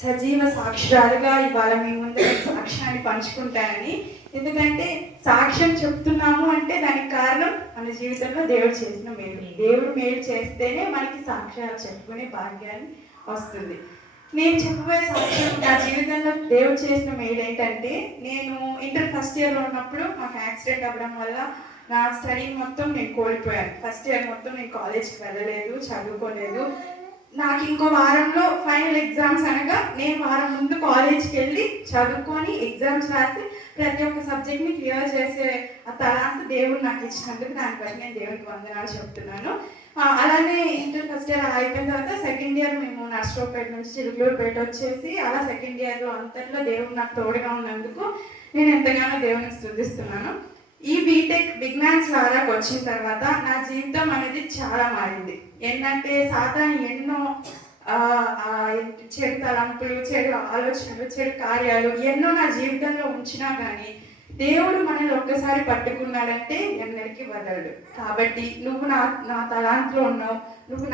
సజీవ సాక్షురాలుగా ఇవాళ మీ ముందు సాక్ష్యాన్ని పంచుకుంటానని. ఎందుకంటే సాక్ష్యం చెప్తున్నాము అంటే దానికి కారణం మన జీవితంలో దేవుడు చేసిన మేలు. దేవుడు మేలు చేస్తేనే మనకి సాక్ష్యాలు చెప్పుకునే భాగ్యాన్ని వస్తుంది. నేను చెప్పబోయే సాక్ష్యం నా జీవితంలో దేవుడు చేసిన మేలు ఏంటంటే, నేను ఇంటర్ ఫస్ట్ ఇయర్లో ఉన్నప్పుడు నాకు యాక్సిడెంట్ అవ్వడం వల్ల నా స్టడీ మొత్తం నేను కోల్పోయాను. ఫస్ట్ ఇయర్ మొత్తం నేను కాలేజ్కి వెళ్ళలేదు, చదువుకోలేదు. నాకు ఇంకో వారంలో ఫైనల్ ఎగ్జామ్స్ అనగా నేను వారం ముందు కాలేజ్కి వెళ్ళి చదువుకొని ఎగ్జామ్స్ రాసి ప్రతి ఒక్క సబ్జెక్ట్ని క్లియర్ చేసే ఆ తలాంత దేవుడు నాకు ఇచ్చినందుకు దాన్ని బట్టి నేను దేవుడికి వందనాలు చెప్తున్నాను. అలానే ఇంటర్ ఫస్ట్ ఇయర్ అయిపోయిన తర్వాత సెకండ్ ఇయర్ మేము నర్సరావుపేట నుంచి చిలుకలూరుపేట వచ్చేసి అలా సెకండ్ ఇయర్లో అంతట్లో దేవుడు నాకు తోడుగా ఉన్నందుకు నేను ఎంతగానో దేవుని స్తుతిస్తున్నాను. ఈ బీటెక్ విజ్ఞాన్స్ లారాకు వచ్చిన తర్వాత నా జీవితం అనేది చాలా మారింది. ఏంటంటే సాతాను ఎన్నో చెడు తలంపులు, చెడు ఆలోచనలు, చెడు కార్యాలు ఎన్నో నా జీవితంలో ఉంచినా కానీ దేవుడు మనల్ని ఒక్కసారి పట్టుకున్నాడంటే ఎన్నరికి వదలడు. కాబట్టి నువ్వు నా తలాంట్లో ఉన్నావు, నువ్వు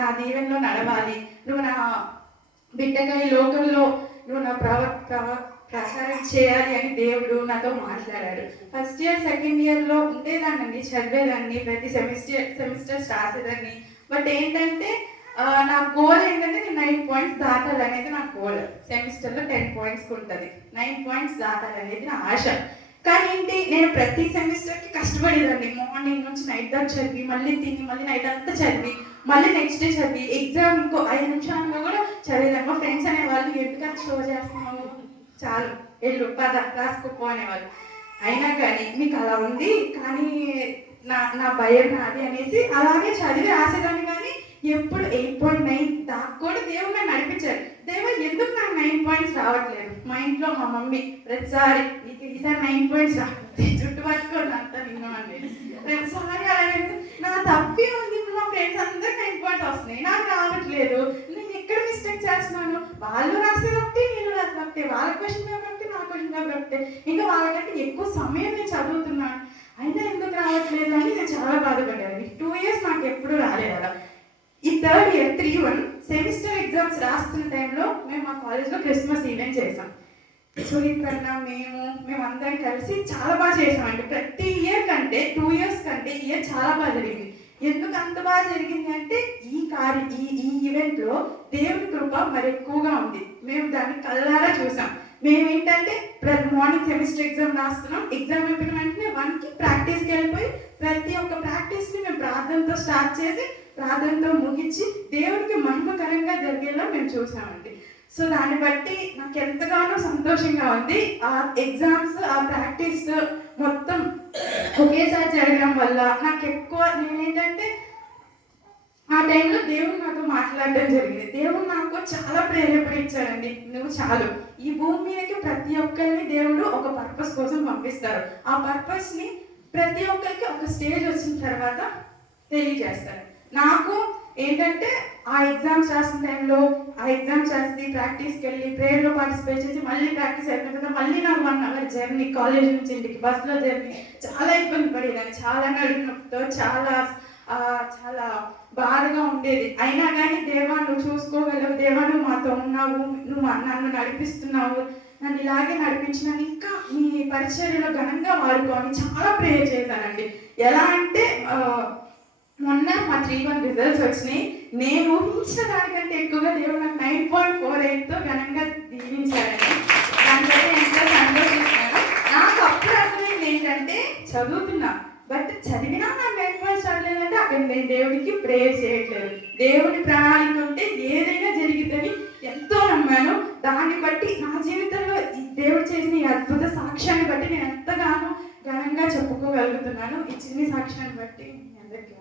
నా దీవెనలో నడవాలి, నువ్వు నా బిడ్డగా ఈ లోకంలో నువ్వు నా ప్రసారం చేయాలి అని దేవుడు నాతో మాట్లాడాడు. ఫస్ట్ ఇయర్ సెకండ్ ఇయర్లో ఉండేదాన్ని, చదివేదాన్ని, ప్రతి సెమిస్టర్స్ రాసేదాన్ని. బట్ ఏంటంటే నా గోల్ ఏంటంటే నేను 9 పాయింట్స్ దాటాలనేది నా గోల్. సెమిస్టర్లో 10 పాయింట్స్కి ఉంటుంది, 9 పాయింట్స్ దాటాలనేది నా ఆశ. కానీ ఏంటి, నేను ప్రతి సెమిస్టర్కి కష్టపడేదాన్ని. మార్నింగ్ నుంచి నైట్ దాకా చదివి, మళ్ళీ తిని, మళ్ళీ నైట్ అంతా చదివి, మళ్ళీ నెక్స్ట్ డే చదివి, ఎగ్జామ్ ఇంకో 5 నిమిషాల్లో కూడా చదివేదాన్ని. మా ఫ్రెండ్స్ అనేవాళ్ళు ఎందుకంటే షో చేస్తున్నావు, చాలు వెళ్ళు పద రాసుకోపో అనేవాళ్ళు. అయినా కానీ మీకు అలా ఉంది, కానీ నా భయం నాది అనేసి అలాగే చదివి రాసేదాన్ని. కానీ ఎప్పుడు 8.9 దాకా కూడా దేవుడు నన్ను నడిపించాడు. దేవుడు ఎందుకు నాకు 9 పాయింట్స్ రావట్లేదు? మా ఇంట్లో మా మమ్మీ ప్రతిసారి నీకు ఈసారి 9 పాయింట్స్ రాకపోతే చుట్టు పట్టుకోండి అంతా విన్నామండి. ప్రతిసారి అలాగే నా తప్పే ఉంది. ఇప్పుడు మా ఫ్రెండ్స్ అందరూ 9 పాయింట్స్ వస్తున్నాయి, నాకు రావట్లేదు. నేను ఎక్కడ మిస్టేక్ చేస్తున్నాను? వాళ్ళు రాసేది ఒకటి, నేను రాసేది ఒకటి, వాళ్ళ క్వశ్చన్ పేపర్ ఒకటి, నా క్వశ్చన్ పేపర్ ఒకటి. ఇంకా వాళ్ళకంటే ఎక్కువ సమయం నేను చదువుతున్నాను, అయినా ఎందుకు రావట్లేదు అని నేను చాలా బాధపడ్డాను. 2 ఇయర్స్ నాకు ఎప్పుడు రాలేదు అలా. ఈ థర్డ్ ఇయర్ 3-1 సెమిస్టర్ ఎగ్జామ్స్ రాస్తున్న టైంలో మేము మా కాలేజ్లో క్రిస్మస్ ఈవెంట్ చేసాం. సునీత్ కన్నా మేమందరం కలిసి చాలా బాగా చేసామండి. ప్రతి ఇయర్ కంటే 2 ఇయర్స్ కంటే ఈ ఇయర్ చాలా బాగా జరిగింది. ఎందుకు అంత బాగా జరిగింది అంటే ఈ ఈవెంట్లో దేవుని కృప మరి ఎక్కువగా ఉంది. మేము దాన్ని కళ్ళారా చూసాం. మేమేంటంటే మార్నింగ్ సెమిస్టర్ ఎగ్జామ్ రాస్తున్నాం, ఎగ్జామ్ అయిపోయిన వెంటనే 1కి ప్రాక్టీస్కి వెళ్ళిపోయి ప్రతి ఒక్క ప్రాక్టీస్ని మేము ప్రార్థనతో స్టార్ట్ చేసి ప్రార్థనతో ముగించి దేవుడికి మహిమకరంగా జరిగేలా మేము చూసామండి. సో దాన్ని బట్టి నాకు ఎంతగానో సంతోషంగా ఉంది. ఆ ఎగ్జామ్స్, ఆ ప్రాక్టీస్ మొత్తం ఒకేసారి జరగడం వల్ల నాకు ఎక్కువ నేనేంటంటే ఆ టైంలో దేవుడు నాతో మాట్లాడడం జరిగింది. దేవుడు నాకు చాలా ప్రేరేపణ ఇచ్చాడండి. నువ్వు చాలు, ఈ భూమి మీదకి ప్రతి ఒక్కరిని దేవుడు ఒక పర్పస్ కోసం పంపిస్తారు. ఆ పర్పస్ని ప్రతి ఒక్కరికి ఒక స్టేజ్ వచ్చిన తర్వాత తెలియజేస్తారు. నాకు ఏంటంటే ఆ ఎగ్జామ్స్ రాసిన టైంలో ఆ ఎగ్జామ్స్ రాసి ప్రాక్టీస్కి వెళ్ళి ప్రేయర్లో పార్టిసిపేట్ చేసి మళ్ళీ ప్రాక్టీస్ అయిపోయిన తర్వాత మళ్ళీ నాకు 1 అవర్ జర్నీ, కాలేజ్ నుంచి ఇంటికి బస్సులో జర్నీ, చాలా ఇబ్బంది పడేదాన్ని. చాలా నడుపుతో చాలా బాధగా ఉండేది. అయినా కానీ దేవా నువ్వు చూసుకోగలవు, దేవా నువ్వు మాతో ఉన్నావు, నువ్వు నన్ను నడిపిస్తున్నావు, నన్ను ఇలాగే నడిపించినాను, ఇంకా మీ పరిచర్యలో ఘనంగా వాడుకోని చాలా ప్రేయర్ చేశానండి. ఎలా అంటే మొన్న మా 3-1 రిజల్ట్స్ వచ్చినాయి. నేను ఊహించిన దానికంటే ఎక్కువగా దేవుడు నాకు 9.48తో ఘనంగా దీవించాడండి. దానికంటే ఎంతో సంతోషిస్తున్నాను. నాకు అప్పుడు అర్థమైంది ఏంటంటే, చదువుతున్నా బట్ చదివినా నాకు 9 పాయింట్స్ చదవలేదంటే అక్కడ నేను దేవుడికి ప్రేయర్ చేయట్లేదు. దేవుడి ప్రణాళిక ఉంటే ఏదైనా జరిగిద్దని ఎంతో నమ్మాను. దాన్ని బట్టి నా జీవితంలో దేవుడు చేసిన ఈ అద్భుత సాక్ష్యాన్ని బట్టి నేను ఎంతగానో ఘనంగా చెప్పుకోగలుగుతున్నాను. ఈ చిన్ని సాక్ష్యాన్ని బట్టి అందరికీ